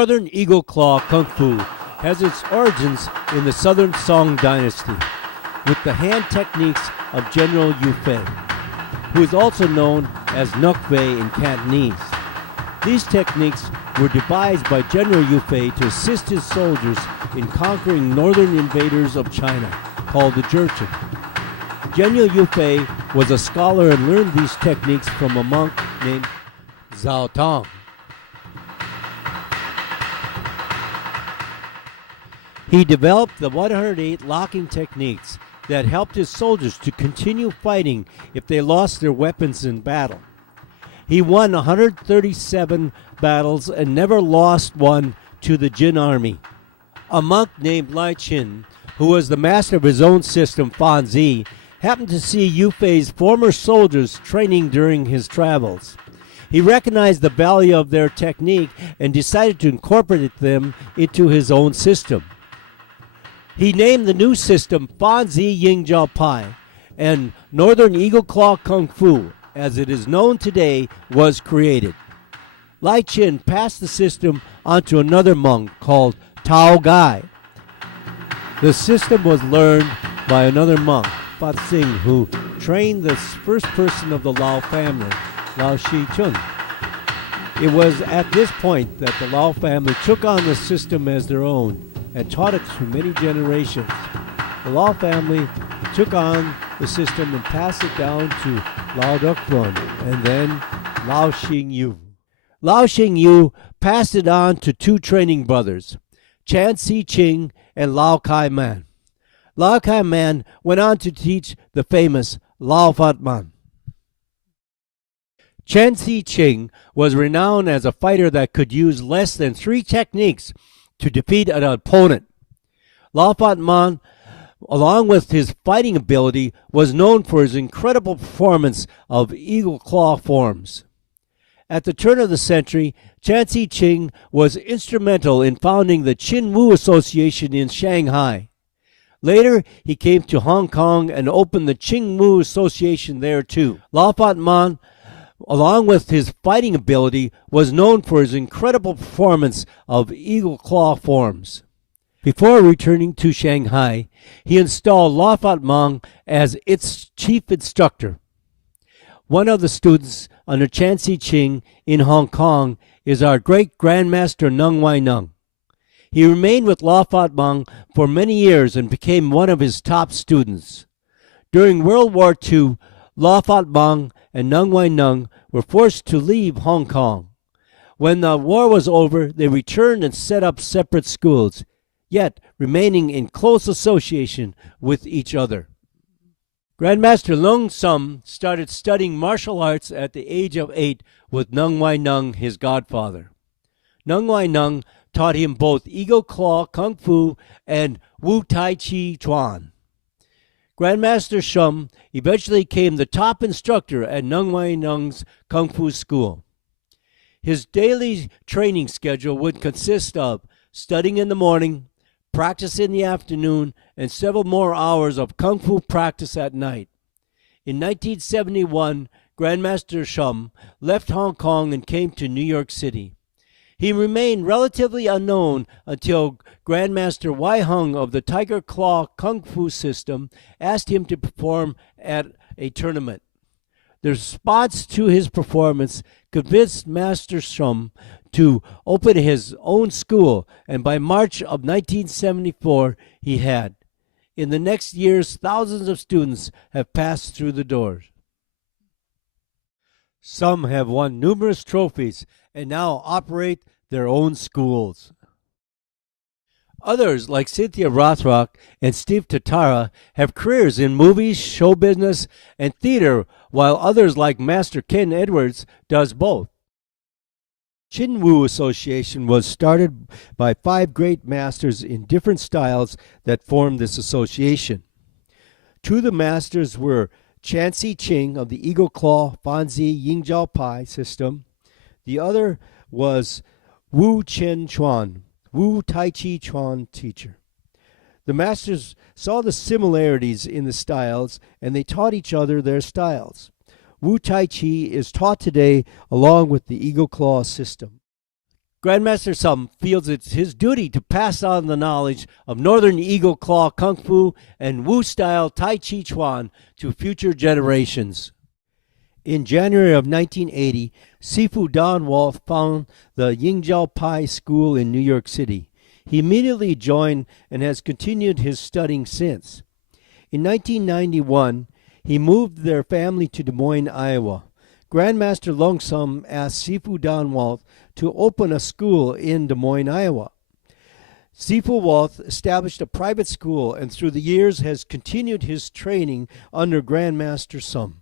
Northern Eagle Claw Kung Fu has its origins in the Southern Song Dynasty with the hand techniques of General Yu Fei, who is also known as Nuk Fei in Cantonese. These techniques were devised by General Yu Fei to assist his soldiers in conquering northern invaders of China, called the Jurchen. General Yu Fei was a scholar and learned these techniques from a monk named Zhao Tong. He developed the 108 locking techniques that helped his soldiers to continue fighting if they lost their weapons in battle. He won 137 battles and never lost one to the Jin army. A monk named Lai Qin, who was the master of his own system, Fan Zi, happened to see Yu Fei's former soldiers training during his travels. He recognized the value of their technique and decided to incorporate them into his own system. He named the new system Fan Zi Ying Jiao Pai, and Northern Eagle Claw Kung Fu, as it is known today, was created. Lai Qin passed the system on to another monk called Tao Gai. The system was learned by another monk, Fa Xing, who trained the first person of the Lao family, Lao Shi Chun. It was at this point that the Lao family took on the system as their own and taught it through many generations. The Lao family took on the system and passed it down to Lao Dukbun and then Lao Xingyu. Lao Xingyu passed it on to two training brothers, Chan Si Ching and Lao Kai Man. Lao Kai Man went on to teach the famous Lao Fat Man. Chan Si Ching was renowned as a fighter that could use less than 3 techniques to defeat an opponent. Lao Fat Man, along with his fighting ability, was known for his incredible performance of eagle claw forms. At the turn of the century, Chan Si Ching was instrumental in founding the Qin Wu Association in Shanghai. Later, he came to Hong Kong and opened the Qing Wu Association there too. Lao Fat Man, along with his fighting ability, was known for his incredible performance of eagle claw forms. Before returning to Shanghai, he installed Lao Fat Man as its chief instructor. One of the students under Chan Si Ching in Hong Kong is our great Grandmaster Neng Wai Neng. He remained with Lao Fat Man for many years and became one of his top students. During World War II, Lao Fat Man and Neng Wai Neng were forced to leave Hong Kong. When the war was over, they returned and set up separate schools, yet remaining in close association with each other. Grandmaster Leung Sum started studying martial arts at the age of 8 with Neng Wai Neng, his godfather. Neng Wai Neng taught him both Eagle Claw Kung Fu and Wu Tai Chi Chuan. Grandmaster Shum eventually became the top instructor at Neng Wai Neng's Kung Fu school. His daily training schedule would consist of studying in the morning, practice in the afternoon, and several more hours of Kung Fu practice at night. In 1971, Grandmaster Shum left Hong Kong and came to New York City. He remained relatively unknown until Grandmaster Wai Hung of the Tiger Claw Kung Fu system asked him to perform at a tournament. The response to his performance convinced Master Shum to open his own school, and by March of 1974 he had. In the next years, thousands of students have passed through the doors. Some have won numerous trophies and now operate their own schools. Others, like Cynthia Rothrock and Steve Tatara, have careers in movies, show business, and theater, while others, like Master Ken Edwards, does both. Qin Wu Association was started by 5 great masters in different styles that formed this association. 2 of the masters were Chan Si Ching of the Eagle Claw Fan Zi Ying Jiao Pai system. The other was Wu Chen Chuan, Wu Tai Chi Chuan teacher. The masters saw the similarities in the styles, and they taught each other their styles. Wu Tai Chi is taught today along with the Eagle Claw system. Grandmaster Sum feels it's his duty to pass on the knowledge of Northern Eagle Claw Kung Fu and Wu-style Tai Chi Chuan to future generations. In January of 1980, Sifu Don Walth founded the Yingjiao Pai School in New York City. He immediately joined and has continued his studying since. In 1991, he moved their family to Des Moines, Iowa. Grandmaster Lung Sum asked Sifu Don Walth to open a school in Des Moines, Iowa. Sifu Walth established a private school and through the years has continued his training under Grandmaster Sum.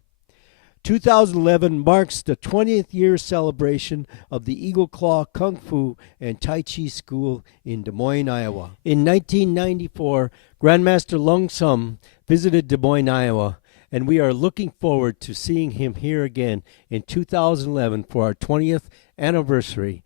2011 marks the 20th year celebration of the Eagle Claw Kung Fu and Tai Chi School in Des Moines, Iowa. In 1994, Grandmaster Lung Sum visited Des Moines, Iowa, and we are looking forward to seeing him here again in 2011 for our 20th anniversary